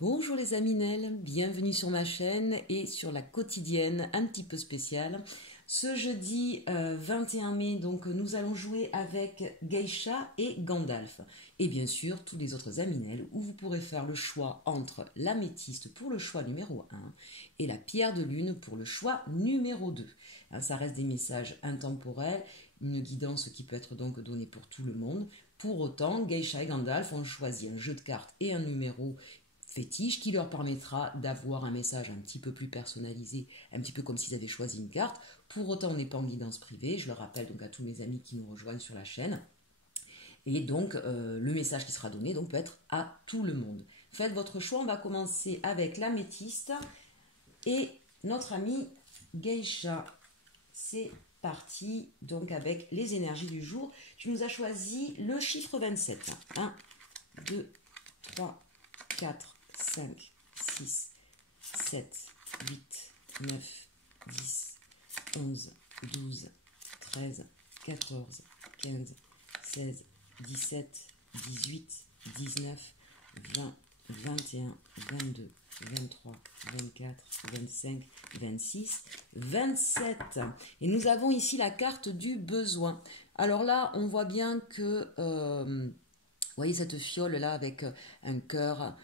Bonjour les Aminelles, bienvenue sur ma chaîne et sur la quotidienne un petit peu spéciale. Ce jeudi 21 mai, donc nous allons jouer avec Geisha et Gandalf. Et bien sûr, tous les autres Aminelles où vous pourrez faire le choix entre l'améthyste pour le choix numéro 1 et la pierre de lune pour le choix numéro 2. Ça reste des messages intemporels, une guidance qui peut être donc donnée pour tout le monde. Pour autant, Geisha et Gandalf ont choisi un jeu de cartes et un numéro fétiche qui leur permettra d'avoir un message un petit peu plus personnalisé, un petit peu comme s'ils avaient choisi une carte. Pour autant, on n'est pas en guidance privée, je le rappelle donc à tous mes amis qui nous rejoignent sur la chaîne. Et donc, le message qui sera donné donc, peut être à tout le monde. Faites votre choix, on va commencer avec l'améthyste et notre ami Geisha. C'est parti, donc avec les énergies du jour. Tu nous as choisi le chiffre 27. 1, 2, 3, 4, 5, 6, 7, 8, 9, 10, 11, 12, 13, 14, 15, 16, 17, 18, 19, 20, 21, 22, 23, 24, 25, 26, 27. Et nous avons ici la carte du besoin. Alors là, on voit bien que... vous voyez cette fiole là avec un cœur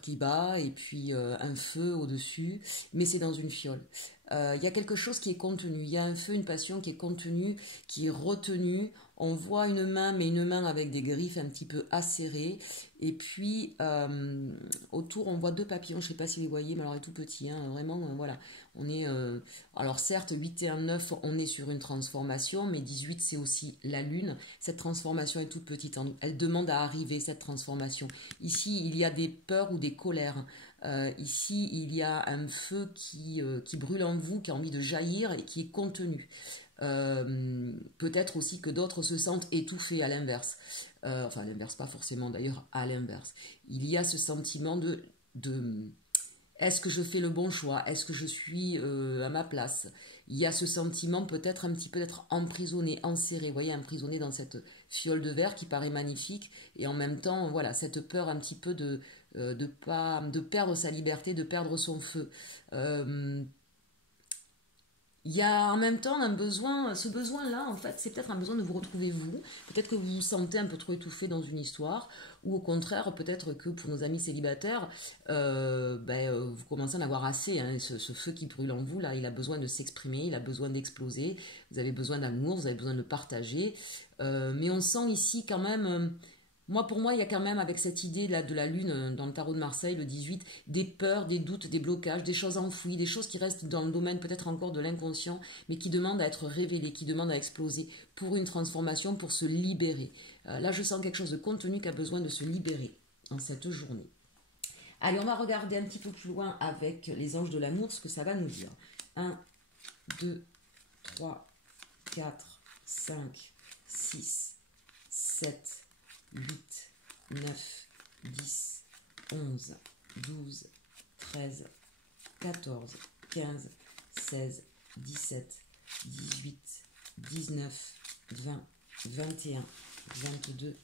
qui bat et puis un feu au-dessus, mais c'est dans une fiole. Il y a quelque chose qui est contenu, il y a un feu, une passion qui est contenue, qui est retenue. On voit une main, mais une main avec des griffes un petit peu acérées. Et puis autour, on voit deux papillons, je ne sais pas si vous les voyez, mais alors il est tout petit, hein, vraiment, voilà. On est, alors certes, 8 et 1, 9, on est sur une transformation, mais 18, c'est aussi la lune. Cette transformation est toute petite en nous. Elle demande à arriver, cette transformation. Ici, il y a des peurs ou des colères. Ici, il y a un feu qui brûle en vous, qui a envie de jaillir et qui est contenu. Peut-être aussi que d'autres se sentent étouffés à l'inverse. Enfin, à l'inverse, pas forcément d'ailleurs, à l'inverse. Il y a ce sentiment de est-ce que je fais le bon choix? Est-ce que je suis à ma place? Il y a ce sentiment peut-être un petit peu d'être emprisonné, enserré, vous voyez, emprisonné dans cette fiole de verre qui paraît magnifique, et en même temps, voilà, cette peur un petit peu de perdre sa liberté, de perdre son feu. Il y a en même temps un besoin, ce besoin-là, en fait, c'est peut-être un besoin de vous retrouver vous. Peut-être que vous vous sentez un peu trop étouffé dans une histoire, ou au contraire, peut-être que pour nos amis célibataires, vous commencez à en avoir assez. Hein, ce feu qui brûle en vous, là, il a besoin de s'exprimer, il a besoin d'exploser. Vous avez besoin d'amour, vous avez besoin de partager. Mais on sent ici quand même... pour moi, il y a quand même, avec cette idée là, de la lune dans le tarot de Marseille, le 18, des peurs, des doutes, des blocages, des choses enfouies, des choses qui restent dans le domaine peut-être encore de l'inconscient, mais qui demandent à être révélées, qui demandent à exploser pour une transformation, pour se libérer. Là, je sens quelque chose de contenu qui a besoin de se libérer en cette journée. Allez, on va regarder un petit peu plus loin avec les anges de l'amour, ce que ça va nous dire. 1, 2, 3, 4, 5, 6, 7, 8, 9, 10, 11, 12, 13, 14, 15, 16, 17, 18, 19, 20, 21, 22,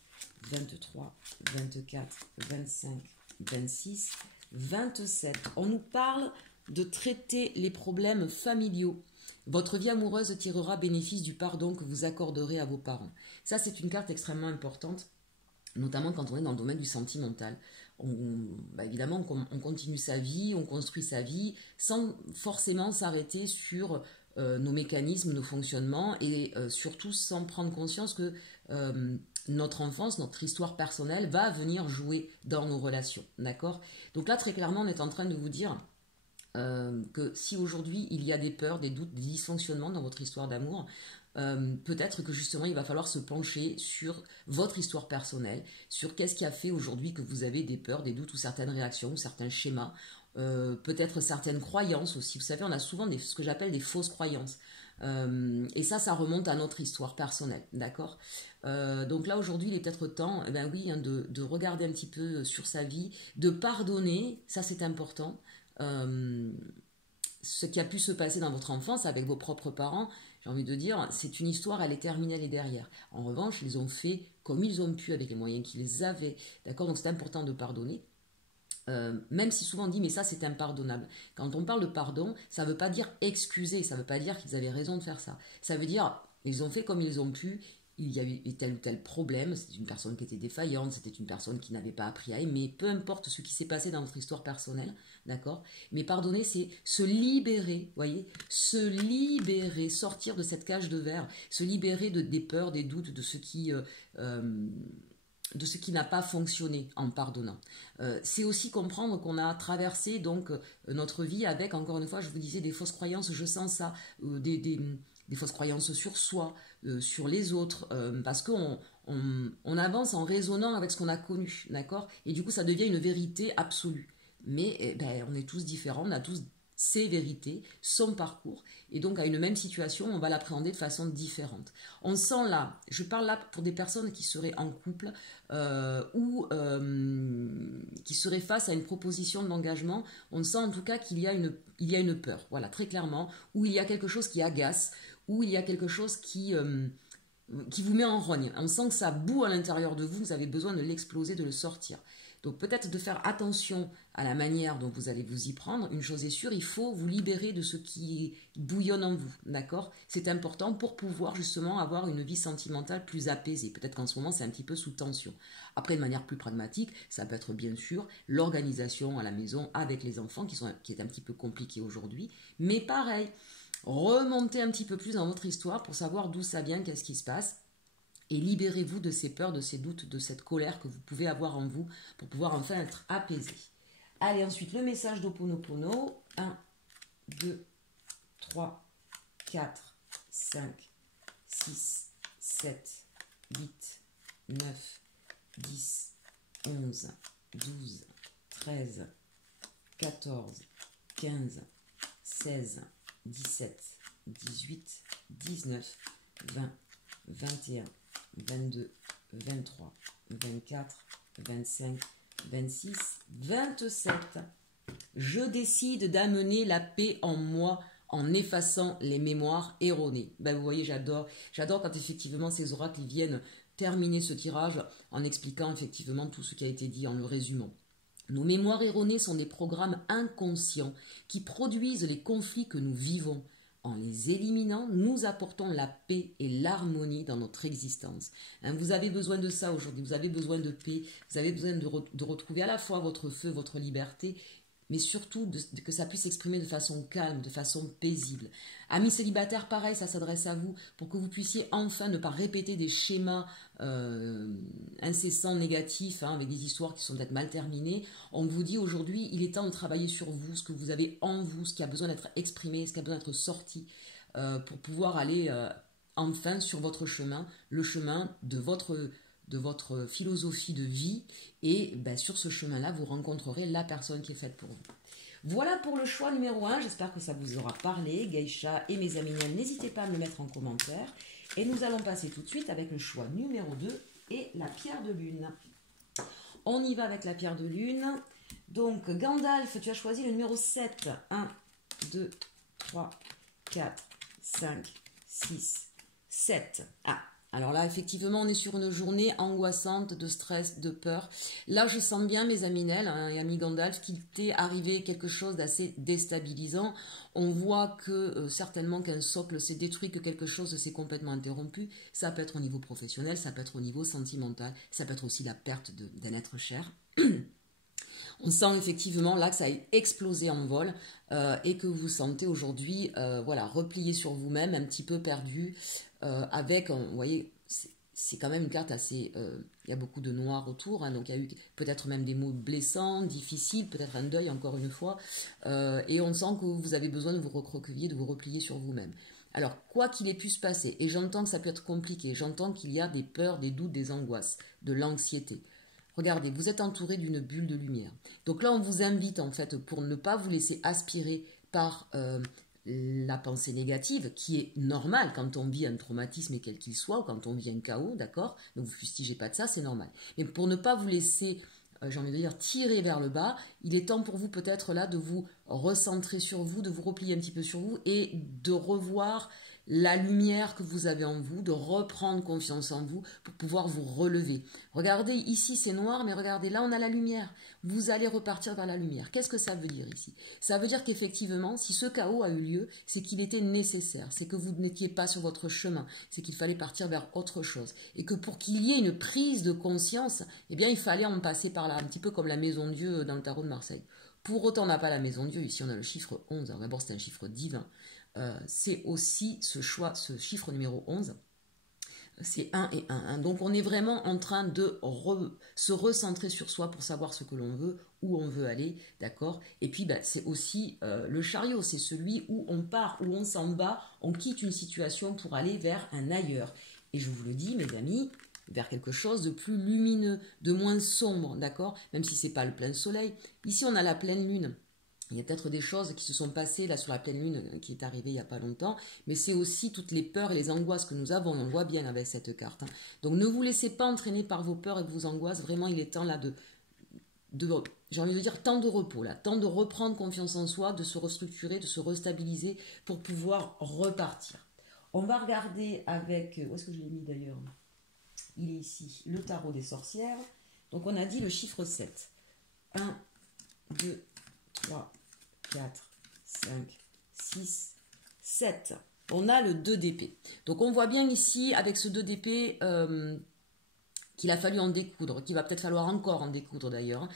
23, 24, 25, 26, 27. On nous parle de traiter les problèmes familiaux. Votre vie amoureuse tirera bénéfice du pardon que vous accorderez à vos parents. Ça, c'est une carte extrêmement importante, notamment quand on est dans le domaine du sentimental. Évidemment, on continue sa vie, on construit sa vie, sans forcément s'arrêter sur nos mécanismes, nos fonctionnements, et surtout sans prendre conscience que notre enfance, notre histoire personnelle va venir jouer dans nos relations. D'accord? Donc là, très clairement, on est en train de vous dire que si aujourd'hui il y a des peurs, des doutes, des dysfonctionnements dans votre histoire d'amour, peut-être que justement il va falloir se pencher sur votre histoire personnelle, sur qu'est-ce qui a fait aujourd'hui que vous avez des peurs, des doutes ou certaines réactions ou certains schémas, peut-être certaines croyances aussi. Vous savez, on a souvent ce que j'appelle des fausses croyances. Et ça remonte à notre histoire personnelle, d'accord? Donc là aujourd'hui il est peut-être temps, de regarder un petit peu sur sa vie, de pardonner, ça c'est important. Ce qui a pu se passer dans votre enfance avec vos propres parents, j'ai envie de dire, c'est une histoire, elle est terminée, elle est derrière. En revanche, ils ont fait comme ils ont pu avec les moyens qu'ils avaient, d'accord? Donc c'est important de pardonner. même si souvent on dit mais ça c'est impardonnable. Quand on parle de pardon, ça ne veut pas dire excuser, ça ne veut pas dire qu'ils avaient raison de faire ça. Ça veut dire ils ont fait comme ils ont pu, il y a eu tel ou tel problème, c'était une personne qui était défaillante, c'était une personne qui n'avait pas appris à aimer, peu importe ce qui s'est passé dans votre histoire personnelle, d'accord? Mais pardonner, c'est se libérer, voyez? Se libérer, sortir de cette cage de verre, se libérer des peurs, des doutes, de ce qui n'a pas fonctionné en pardonnant. C'est aussi comprendre qu'on a traversé donc notre vie avec, encore une fois, je vous disais, des fausses croyances, je sens ça, des fausses croyances sur soi, sur les autres, parce qu'on avance en raisonnant avec ce qu'on a connu, d'accord? Et du coup, ça devient une vérité absolue. Mais on est tous différents, on a tous ses vérités, son parcours, et donc à une même situation, on va l'appréhender de façon différente. On sent là, je parle là pour des personnes qui seraient en couple ou qui seraient face à une proposition d'engagement, on sent en tout cas qu'il y a une peur, voilà, très clairement, où il y a quelque chose qui agace, où il y a quelque chose qui vous met en rogne. On sent que ça boue à l'intérieur de vous, vous avez besoin de l'exploser, de le sortir. Donc peut-être de faire attention à la manière dont vous allez vous y prendre. Une chose est sûre, il faut vous libérer de ce qui bouillonne en vous, d'accord? C'est important pour pouvoir justement avoir une vie sentimentale plus apaisée. Peut-être qu'en ce moment, c'est un petit peu sous tension. Après, de manière plus pragmatique, ça peut être bien sûr l'organisation à la maison avec les enfants qui est un petit peu compliqué aujourd'hui. Mais pareil, remontez un petit peu plus dans votre histoire pour savoir d'où ça vient, qu'est-ce qui se passe. Et libérez-vous de ces peurs, de ces doutes, de cette colère que vous pouvez avoir en vous pour pouvoir enfin être apaisé. Allez, ensuite, le message d'Ho'oponopono. 1, 2, 3, 4, 5, 6, 7, 8, 9, 10, 11, 12, 13, 14, 15, 16, 17, 18, 19, 20, 21, 22, 23, 24, 25, 26, 27. Je décide d'amener la paix en moi en effaçant les mémoires erronées. Vous voyez, j'adore quand effectivement ces oracles viennent terminer ce tirage en expliquant effectivement tout ce qui a été dit, en le résumant. Nos mémoires erronées sont des programmes inconscients qui produisent les conflits que nous vivons. En les éliminant, nous apportons la paix et l'harmonie dans notre existence. Vous avez besoin de ça aujourd'hui, vous avez besoin de paix, vous avez besoin de retrouver à la fois votre feu, votre liberté, mais surtout que ça puisse s'exprimer de façon calme, de façon paisible. Amis célibataires, pareil, ça s'adresse à vous, pour que vous puissiez enfin ne pas répéter des schémas incessants, négatifs, avec des histoires qui sont peut-être mal terminées. On vous dit aujourd'hui, il est temps de travailler sur vous, ce que vous avez en vous, ce qui a besoin d'être exprimé, ce qui a besoin d'être sorti, pour pouvoir aller enfin sur votre chemin, le chemin de votre philosophie de vie, et sur ce chemin-là, vous rencontrerez la personne qui est faite pour vous. Voilà pour le choix numéro 1, j'espère que ça vous aura parlé. Geisha et mes amis, n'hésitez pas à me le mettre en commentaire. Et nous allons passer tout de suite avec le choix numéro 2 et la pierre de lune. On y va avec la pierre de lune. Donc Gandalf, tu as choisi le numéro 7. 1, 2, 3, 4, 5, 6, 7. Ah, alors là, effectivement, on est sur une journée angoissante, de stress, de peur. Là, je sens bien, mes amis Nel et amis Gandalf, qu'il t'est arrivé quelque chose d'assez déstabilisant. On voit que certainement qu'un socle s'est détruit, que quelque chose s'est complètement interrompu. Ça peut être au niveau professionnel, ça peut être au niveau sentimental, ça peut être aussi la perte d'un être cher. On sent effectivement là que ça a explosé en vol et que vous vous sentez aujourd'hui replié sur vous-même, un petit peu perdu, avec, vous voyez, c'est quand même une carte assez... il y a beaucoup de noir autour, donc il y a eu peut-être même des mots blessants, difficiles, peut-être un deuil encore une fois, et on sent que vous avez besoin de vous recroqueviller, de vous replier sur vous-même. Alors, quoi qu'il ait pu se passer, et j'entends que ça peut être compliqué, j'entends qu'il y a des peurs, des doutes, des angoisses, de l'anxiété. Regardez, vous êtes entouré d'une bulle de lumière. Donc là, on vous invite, en fait, pour ne pas vous laisser aspirer par la pensée négative, qui est normale quand on vit un traumatisme, et quel qu'il soit, ou quand on vit un chaos, d'accord? Ne vous fustigez pas de ça, c'est normal. Mais pour ne pas vous laisser, j'ai envie de dire, tirer vers le bas, il est temps pour vous peut-être là de vous recentrer sur vous, de vous replier un petit peu sur vous, et de revoir la lumière que vous avez en vous, de reprendre confiance en vous pour pouvoir vous relever. Regardez, ici c'est noir, mais regardez, là on a la lumière. Vous allez repartir vers la lumière. Qu'est-ce que ça veut dire ici? Ça veut dire qu'effectivement, si ce chaos a eu lieu, c'est qu'il était nécessaire, c'est que vous n'étiez pas sur votre chemin, c'est qu'il fallait partir vers autre chose. Et que pour qu'il y ait une prise de conscience, eh bien il fallait en passer par là, un petit peu comme la maison Dieu dans le tarot de Marseille. Pour autant, on n'a pas la maison Dieu, ici on a le chiffre 11, alors d'abord c'est un chiffre divin. C'est aussi ce choix, ce chiffre numéro 11, c'est 1 et 1, hein. Donc on est vraiment en train de se recentrer sur soi pour savoir ce que l'on veut, où on veut aller, d'accord. Et puis c'est aussi le chariot, c'est celui où on part, où on s'en va, on quitte une situation pour aller vers un ailleurs. Et je vous le dis, mes amis, vers quelque chose de plus lumineux, de moins sombre, d'accord. Même si c'est pas le plein soleil. Ici on a la pleine lune. Il y a peut-être des choses qui se sont passées là sur la pleine lune qui est arrivée il n'y a pas longtemps, mais c'est aussi toutes les peurs et les angoisses que nous avons, on le voit bien avec cette carte. Hein. Donc ne vous laissez pas entraîner par vos peurs et vos angoisses, vraiment il est temps là j'ai envie de dire temps de repos, là, temps de reprendre confiance en soi, de se restructurer, de se restabiliser pour pouvoir repartir. On va regarder avec, où est-ce que je l'ai mis d'ailleurs? Il est ici, le tarot des sorcières. Donc on a dit le chiffre 7. 1, 2, 3, 4, 5, 6, 7. On a le 2 d'épée. Donc on voit bien ici, avec ce 2 d'épée, qu'il a fallu en découdre, qu'il va peut-être falloir encore en découdre d'ailleurs.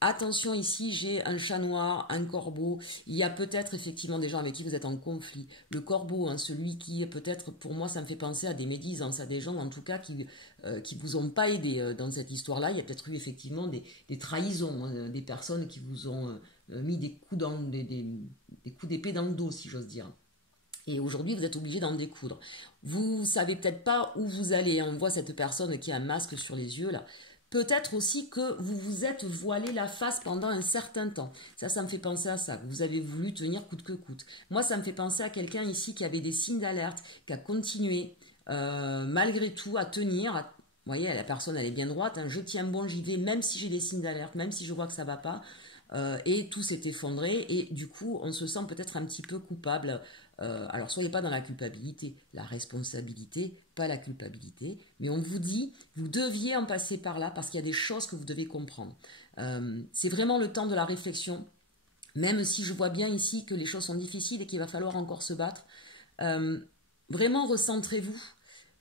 Attention ici, j'ai un chat noir, un corbeau. Il y a peut-être effectivement des gens avec qui vous êtes en conflit. Le corbeau, hein, celui qui peut-être, pour moi, ça me fait penser à des médisances, à des gens en tout cas qui vous ont pas aidé dans cette histoire-là. Il y a peut-être eu effectivement des trahisons, hein, des personnes qui vous ont mis des coups d'épée dans le dos, si j'ose dire. Et aujourd'hui, vous êtes obligé d'en découdre. Vous savez peut-être pas où vous allez. On voit cette personne qui a un masque sur les yeux là. Peut-être aussi que vous vous êtes voilé la face pendant un certain temps. Ça me fait penser à ça. Vous avez voulu tenir coûte que coûte. Moi, ça me fait penser à quelqu'un ici qui avait des signes d'alerte, qui a continué malgré tout à tenir. Vous voyez, la personne, elle est bien droite. Hein. Je tiens bon, j'y vais, même si j'ai des signes d'alerte, même si je vois que ça va pas. Et tout s'est effondré. Et du coup, on se sent peut-être un petit peu coupable. Alors, soyez pas dans la culpabilité, la responsabilité, pas la culpabilité, mais on vous dit, vous deviez en passer par là parce qu'il y a des choses que vous devez comprendre. C'est vraiment le temps de la réflexion, même si je vois bien ici que les choses sont difficiles et qu'il va falloir encore se battre. Vraiment, recentrez-vous.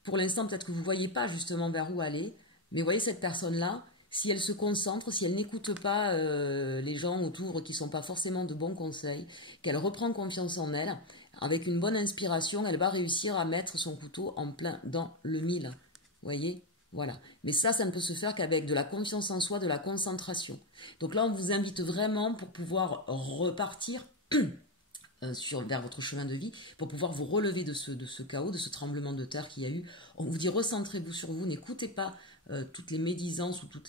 Pour l'instant, peut-être que vous ne voyez pas justement vers où aller, mais voyez cette personne-là, si elle se concentre, si elle n'écoute pas les gens autour qui ne sont pas forcément de bons conseils, qu'elle reprend confiance en elle, avec une bonne inspiration, elle va réussir à mettre son couteau en plein dans le mille. Vous voyez? Voilà. Mais ça ne peut se faire qu'avec de la confiance en soi, de la concentration. Donc là, on vous invite vraiment pour pouvoir repartir vers votre chemin de vie, pour pouvoir vous relever de ce chaos, de ce tremblement de terre qu'il y a eu. On vous dit, recentrez-vous sur vous, n'écoutez pas toutes les médisances ou tout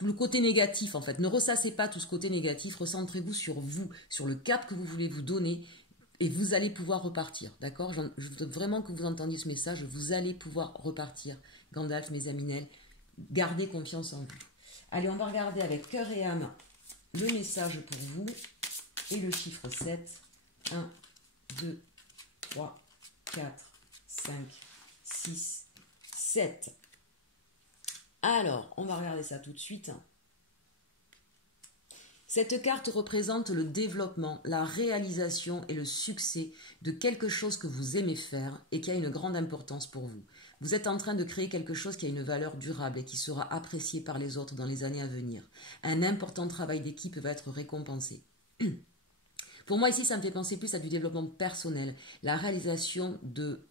le côté négatif en fait. Ne ressassez pas tout ce côté négatif, recentrez-vous sur vous, sur le cap que vous voulez vous donner. Et vous allez pouvoir repartir, d'accord? Je veux vraiment que vous entendiez ce message. Vous allez pouvoir repartir. Gandalf, mes Aminel, gardez confiance en vous. Allez, on va regarder avec cœur et âme le message pour vous. Et le chiffre 7. 1, 2, 3, 4, 5, 6, 7. Alors, on va regarder ça tout de suite. Cette carte représente le développement, la réalisation et le succès de quelque chose que vous aimez faire et qui a une grande importance pour vous. Vous êtes en train de créer quelque chose qui a une valeur durable et qui sera apprécié par les autres dans les années à venir. Un important travail d'équipe va être récompensé. Pour moi ici, ça me fait penser plus à du développement personnel, la réalisation de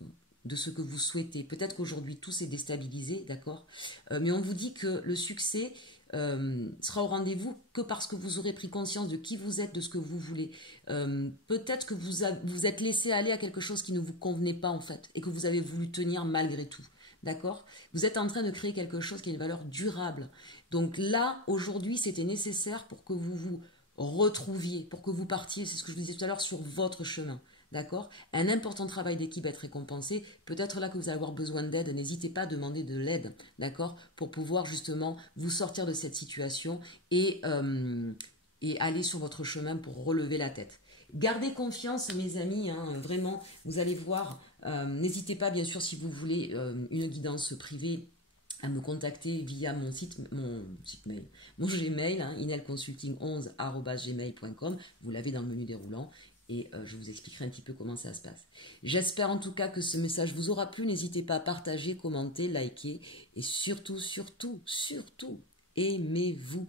ce que vous souhaitez. Peut-être qu'aujourd'hui tout s'est déstabilisé, d'accord, mais on vous dit que le succès sera au rendez-vous que parce que vous aurez pris conscience de qui vous êtes, de ce que vous voulez. Peut-être que vous êtes laissé aller à quelque chose qui ne vous convenait pas en fait et que vous avez voulu tenir malgré tout. D'accord? Vous êtes en train de créer quelque chose qui a une valeur durable. Donc là, aujourd'hui, c'était nécessaire pour que vous vous retrouviez, pour que vous partiez, c'est ce que je vous disais tout à l'heure, sur votre chemin. D'accord? Un important travail d'équipe va être récompensé. Peut-être là que vous allez avoir besoin d'aide, n'hésitez pas à demander de l'aide, d'accord? Pour pouvoir justement vous sortir de cette situation et aller sur votre chemin pour relever la tête. Gardez confiance, mes amis, hein, vraiment, vous allez voir. N'hésitez pas, bien sûr, si vous voulez une guidance privée, à me contacter via mon site mail, mon Gmail, hein, inelconsulting11@gmail.com. Vous l'avez dans le menu déroulant et je vous expliquerai un petit peu comment ça se passe. J'espère en tout cas que ce message vous aura plu. N'hésitez pas à partager, commenter, liker et surtout, surtout, surtout, aimez-vous.